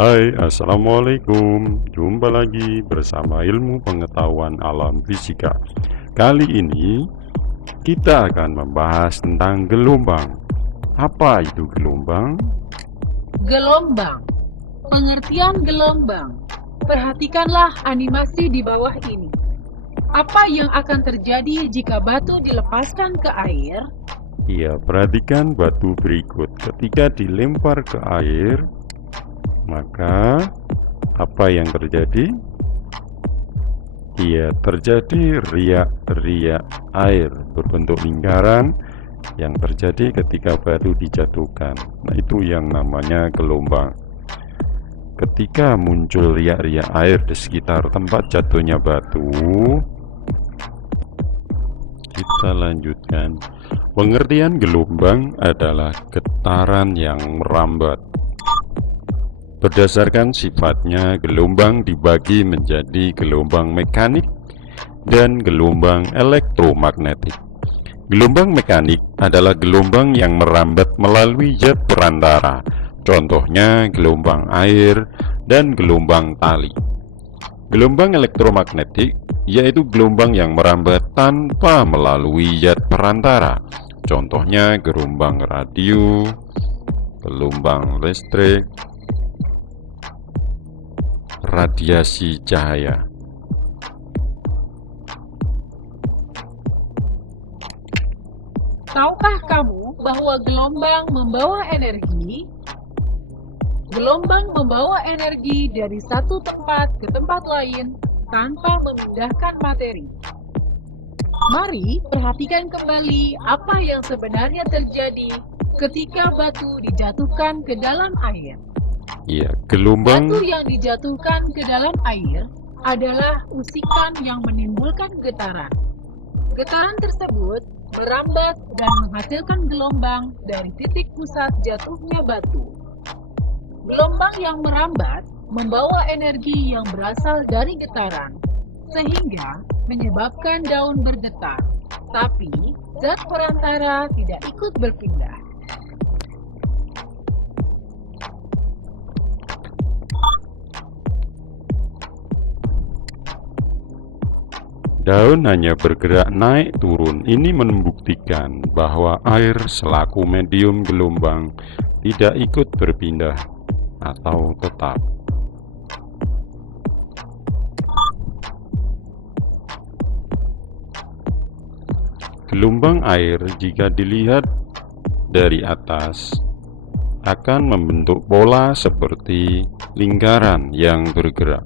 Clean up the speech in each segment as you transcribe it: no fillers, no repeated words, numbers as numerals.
Hai, Assalamualaikum. Jumpa lagi bersama ilmu pengetahuan alam fisika. Kali ini kita akan membahas tentang gelombang. Apa itu gelombang? Gelombang. Pengertian gelombang. Perhatikanlah animasi di bawah ini. Apa yang akan terjadi jika batu dilepaskan ke air? Ya, perhatikan batu berikut. Ketika dilempar ke air, maka apa yang terjadi? Ya, terjadi riak-riak air berbentuk lingkaran yang terjadi ketika batu dijatuhkan. Nah, itu yang namanya gelombang. Ketika muncul riak-riak air di sekitar tempat jatuhnya batu, kita lanjutkan. Pengertian gelombang adalah getaran yang merambat. Berdasarkan sifatnya, gelombang dibagi menjadi gelombang mekanik dan gelombang elektromagnetik. Gelombang mekanik adalah gelombang yang merambat melalui zat perantara, contohnya gelombang air dan gelombang tali. Gelombang elektromagnetik yaitu gelombang yang merambat tanpa melalui zat perantara, contohnya gelombang radio, gelombang listrik, radiasi cahaya. Tahukah kamu bahwa gelombang membawa energi? Gelombang membawa energi dari satu tempat ke tempat lain tanpa memindahkan materi. Mari perhatikan kembali apa yang sebenarnya terjadi ketika batu dijatuhkan ke dalam air. Ya, gelombang Batu yang dijatuhkan ke dalam air adalah usikan yang menimbulkan getaran. Getaran tersebut merambat dan menghasilkan gelombang dari titik pusat jatuhnya batu. Gelombang yang merambat membawa energi yang berasal dari getaran, sehingga menyebabkan daun bergetar, tapi zat perantara tidak ikut berpindah. daun hanya bergerak naik turun. Ini membuktikan bahwa air selaku medium gelombang tidak ikut berpindah atau tetap. Gelombang air jika dilihat dari atas akan membentuk pola seperti lingkaran yang bergerak,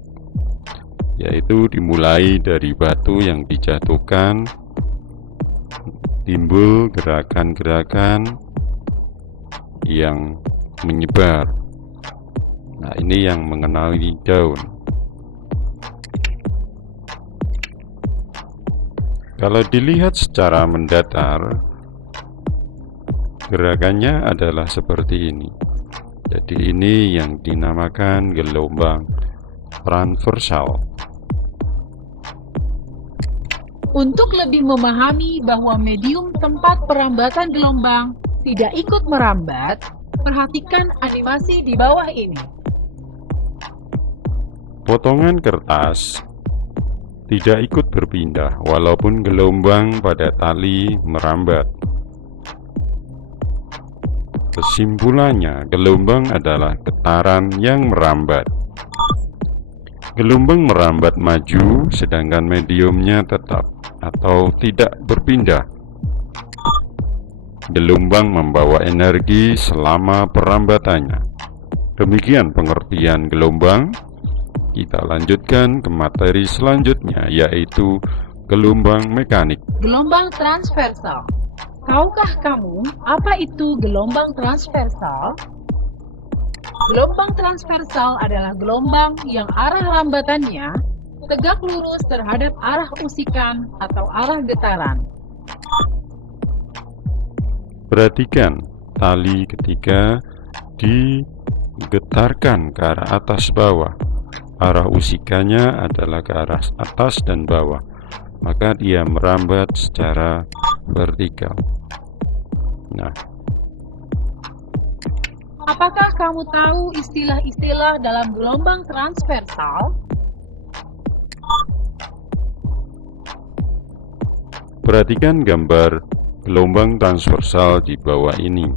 yaitu dimulai dari batu yang dijatuhkan, timbul gerakan-gerakan yang menyebar. Nah, ini yang mengenali daun. Kalau dilihat secara mendatar, gerakannya adalah seperti ini. Jadi ini yang dinamakan gelombang transversal. Untuk lebih memahami bahwa medium tempat perambatan gelombang tidak ikut merambat, perhatikan animasi di bawah ini. Potongan kertas tidak ikut berpindah walaupun gelombang pada tali merambat. Kesimpulannya, gelombang adalah getaran yang merambat. Gelombang merambat maju, sedangkan mediumnya tetap atau tidak berpindah. Gelombang membawa energi selama perambatannya. Demikian pengertian gelombang. Kita lanjutkan ke materi selanjutnya, yaitu gelombang mekanik. Gelombang transversal. Tahukah kamu apa itu gelombang transversal? Gelombang transversal adalah gelombang yang arah rambatannya tegak lurus terhadap arah usikan atau arah getaran. Perhatikan tali ketika digetarkan ke arah atas bawah. Arah usikannya adalah ke arah atas dan bawah, maka dia merambat secara vertikal. Nah, Apakah kamu tahu istilah-istilah dalam gelombang transversal? Perhatikan gambar gelombang transversal di bawah ini.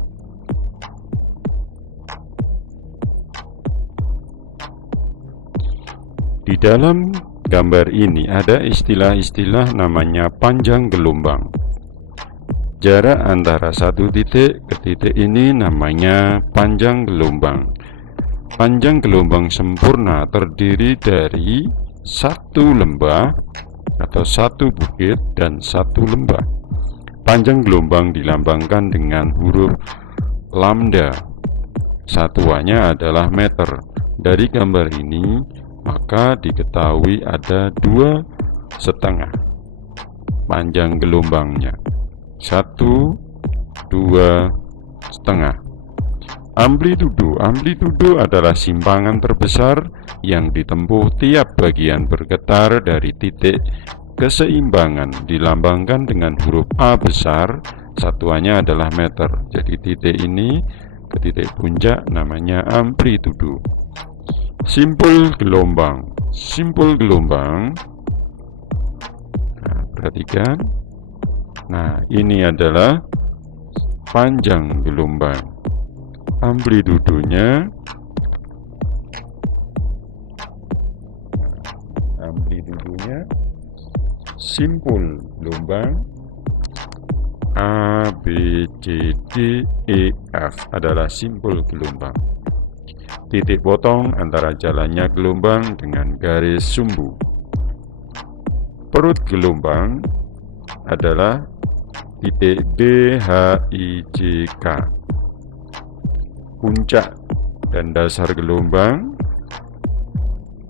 Di dalam gambar ini ada istilah-istilah namanya panjang gelombang. Jarak antara satu titik ke titik ini namanya panjang gelombang. Panjang gelombang sempurna terdiri dari satu lembah atau satu bukit dan satu lembah. Panjang gelombang dilambangkan dengan huruf lambda. Satuannya adalah meter. Dari gambar ini maka diketahui ada 2,5 panjang gelombangnya. 1, 2,5. Amplitudo adalah simpangan terbesar yang ditempuh tiap bagian bergetar dari titik keseimbangan, dilambangkan dengan huruf A besar, satuannya adalah meter. Jadi titik ini ke titik puncak namanya amplitudo. Simpul gelombang. Nah, perhatikan. Nah, ini adalah panjang gelombang. Amplitudonya simpul gelombang A, B, C, D, E, F adalah simpul gelombang. Titik potong antara jalannya gelombang dengan garis sumbu. Perut gelombang adalah titik B, H, I, J, K. Puncak dan dasar gelombang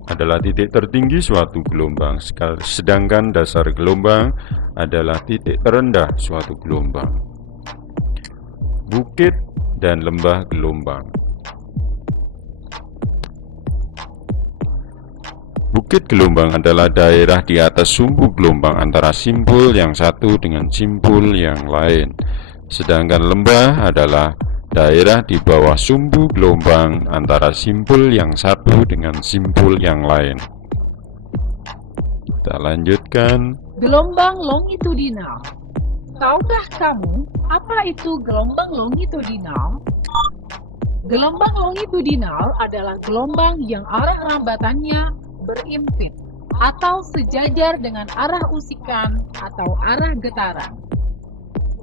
adalah titik tertinggi suatu gelombang, sedangkan dasar gelombang adalah titik terendah suatu gelombang. Bukit dan lembah gelombang. Bukit gelombang adalah daerah di atas sumbu gelombang antara simpul yang satu dengan simpul yang lain. Sedangkan lembah adalah daerah di bawah sumbu gelombang antara simpul yang satu dengan simpul yang lain. Kita lanjutkan. Gelombang longitudinal. Tahukah kamu apa itu gelombang longitudinal? Gelombang longitudinal adalah gelombang yang arah rambatannya berimpit atau sejajar dengan arah usikan atau arah getaran.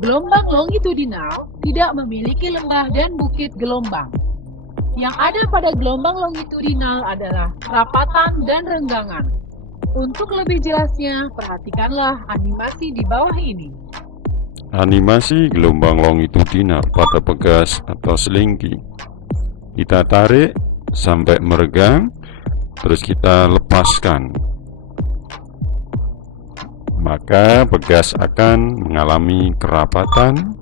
Gelombang longitudinal tidak memiliki lembah dan bukit gelombang. Yang ada pada gelombang longitudinal adalah rapatan dan renggangan. Untuk lebih jelasnya, perhatikanlah animasi di bawah ini. Animasi gelombang longitudinal pada pegas atau selingki. Kita tarik sampai meregang, terus kita lepaskan. Maka pegas akan mengalami kerapatan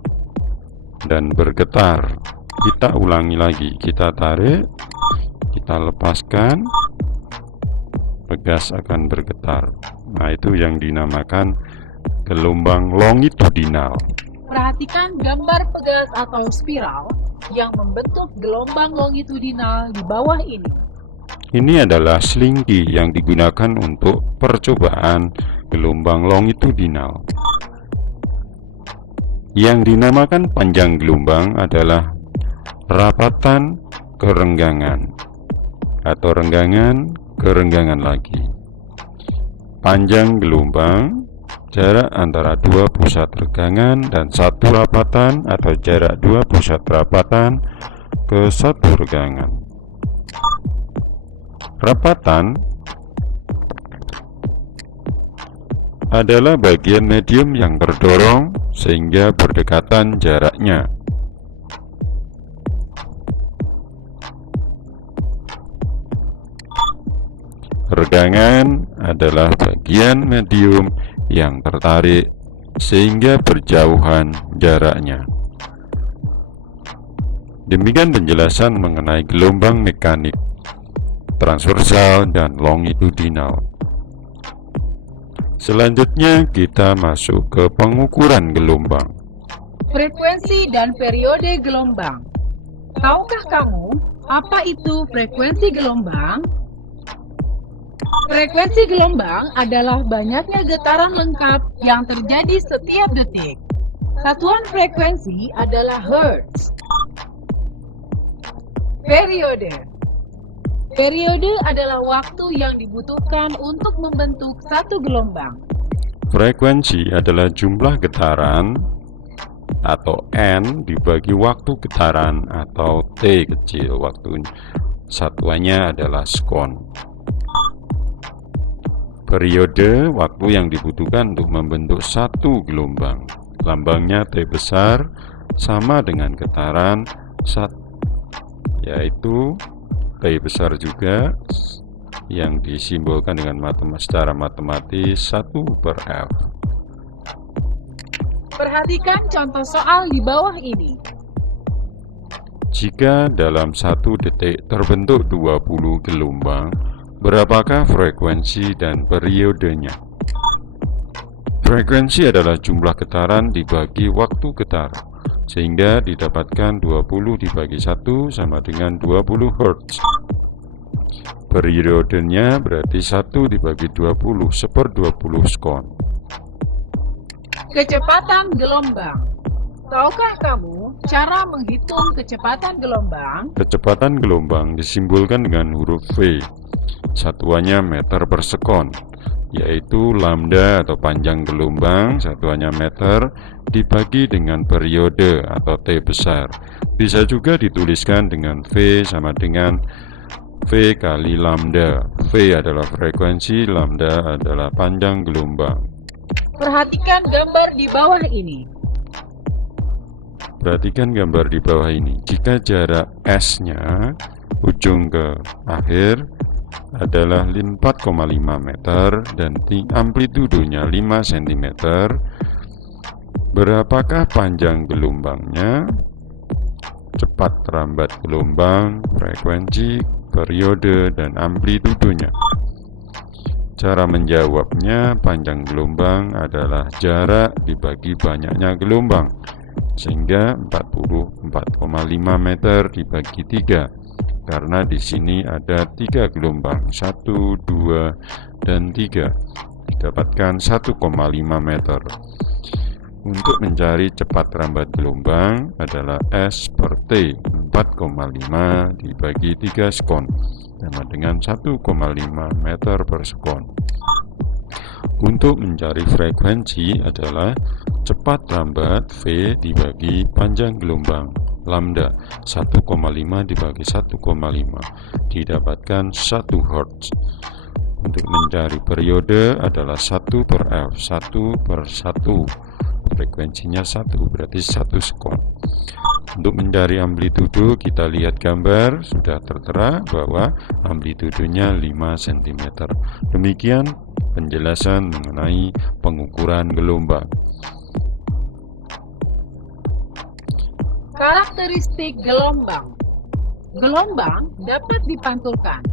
dan bergetar. Kita ulangi lagi, kita tarik, kita lepaskan, pegas akan bergetar. Nah, itu yang dinamakan gelombang longitudinal. Perhatikan gambar pegas atau spiral yang membentuk gelombang longitudinal di bawah ini. Ini adalah selingki yang digunakan untuk percobaan gelombang longitudinal. Yang dinamakan panjang gelombang adalah rapatan kerenggangan atau renggangan kerenggangan lagi. Panjang gelombang, jarak antara dua pusat regangan dan satu rapatan atau jarak dua pusat rapatan ke satu regangan. Rapatan adalah bagian medium yang terdorong sehingga berdekatan jaraknya. Regangan adalah bagian medium yang tertarik sehingga berjauhan jaraknya. Demikian penjelasan mengenai gelombang mekanik, transversal, dan longitudinal. Selanjutnya kita masuk ke pengukuran gelombang. Frekuensi dan periode gelombang. Tahukah kamu apa itu frekuensi gelombang? Frekuensi gelombang adalah banyaknya getaran lengkap yang terjadi setiap detik. Satuan frekuensi adalah hertz. Periode. Periode adalah waktu yang dibutuhkan untuk membentuk satu gelombang. Frekuensi adalah jumlah getaran atau N dibagi waktu getaran atau T kecil, waktu satuannya adalah sekon. Periode waktu yang dibutuhkan untuk membentuk satu gelombang. Lambangnya T besar sama dengan getaran yaitu T besar juga yang disimbolkan dengan secara matematis 1/F. Perhatikan contoh soal di bawah ini. Jika dalam 1 detik terbentuk 20 gelombang, berapakah frekuensi dan periodenya? Frekuensi adalah jumlah getaran dibagi waktu getaran, sehingga didapatkan 20 dibagi 1 sama dengan 20 Hz. Periodenya berarti 1 dibagi 20 1/20 sekon. Kecepatan gelombang. Tahukah kamu cara menghitung kecepatan gelombang? Kecepatan gelombang disimbolkan dengan huruf V. Satuannya meter per sekon, yaitu lambda atau panjang gelombang, satuannya meter, dibagi dengan periode atau T besar. Bisa juga dituliskan dengan V sama dengan V kali lambda. V adalah frekuensi, lambda adalah panjang gelombang. Perhatikan gambar di bawah ini. Perhatikan gambar di bawah ini. Jika jarak S-nya ujung ke akhir adalah 4,5 meter dan amplitudonya 5 cm, berapakah panjang gelombangnya? Cepat lambat gelombang, frekuensi, periode, dan amplitudonya. Cara menjawabnya, panjang gelombang adalah jarak dibagi banyaknya gelombang, sehingga 44,5 meter dibagi 3, karena di sini ada 3 gelombang, 1, 2, dan 3, didapatkan 1,5 meter. Untuk mencari cepat lambat gelombang adalah S per T, 4,5 dibagi 3 sekon, sama dengan 1,5 meter per sekon. Untuk mencari frekuensi adalah cepat lambat V dibagi panjang gelombang lambda, 1,5 dibagi 1,5, didapatkan 1 Hz. Untuk mencari periode adalah 1/F, 1/1, frekuensinya 1, berarti 1 sekon. Untuk mencari amplitudo, kita lihat gambar, sudah tertera bahwa amplitudonya 5 cm. Demikian penjelasan mengenai pengukuran gelombang. Karakteristik gelombang. Gelombang dapat dipantulkan.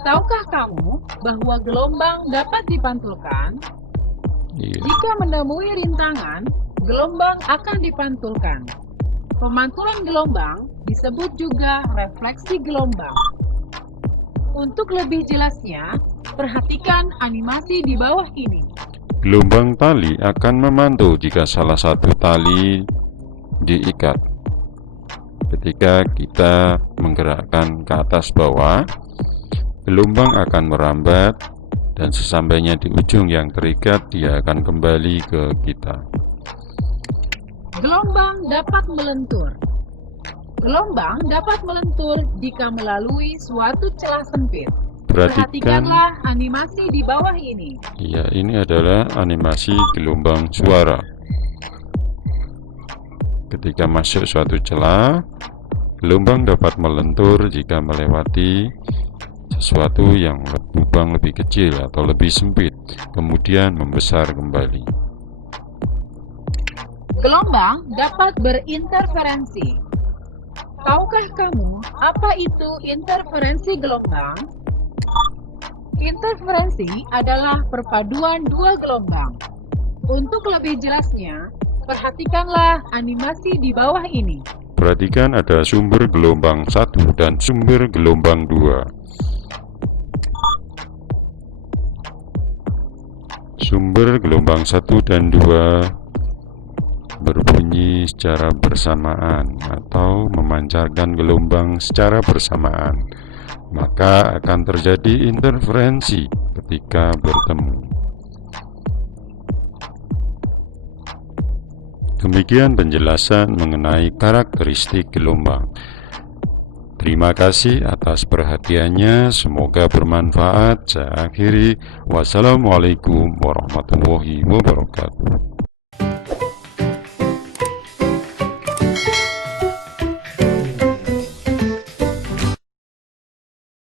Tahukah kamu bahwa gelombang dapat dipantulkan? Jika menemui rintangan, gelombang akan dipantulkan. Pemantulan gelombang disebut juga refleksi gelombang. Untuk lebih jelasnya, perhatikan animasi di bawah ini. Gelombang tali akan memantul jika salah satu tali diikat. Ketika kita menggerakkan ke atas bawah, gelombang akan merambat dan sesampainya di ujung yang terikat, dia akan kembali ke kita. Gelombang dapat melentur. Gelombang dapat melentur jika melalui suatu celah sempit. Perhatikanlah animasi di bawah ini. Ya, ini adalah animasi gelombang suara. Ketika masuk suatu celah, gelombang dapat melentur jika melewati sesuatu yang lubang lebih kecil atau lebih sempit, kemudian membesar kembali. Gelombang dapat berinterferensi. Tahukah kamu apa itu interferensi gelombang? Interferensi adalah perpaduan dua gelombang. Untuk lebih jelasnya, perhatikanlah animasi di bawah ini. Perhatikan ada sumber gelombang 1 dan sumber gelombang 2. Sumber gelombang 1 dan 2 berbunyi secara bersamaan atau memancarkan gelombang secara bersamaan, maka akan terjadi interferensi ketika bertemu. Demikian penjelasan mengenai karakteristik gelombang. Terima kasih atas perhatiannya, semoga bermanfaat. Saya akhiri, wassalamualaikum warahmatullahi wabarakatuh.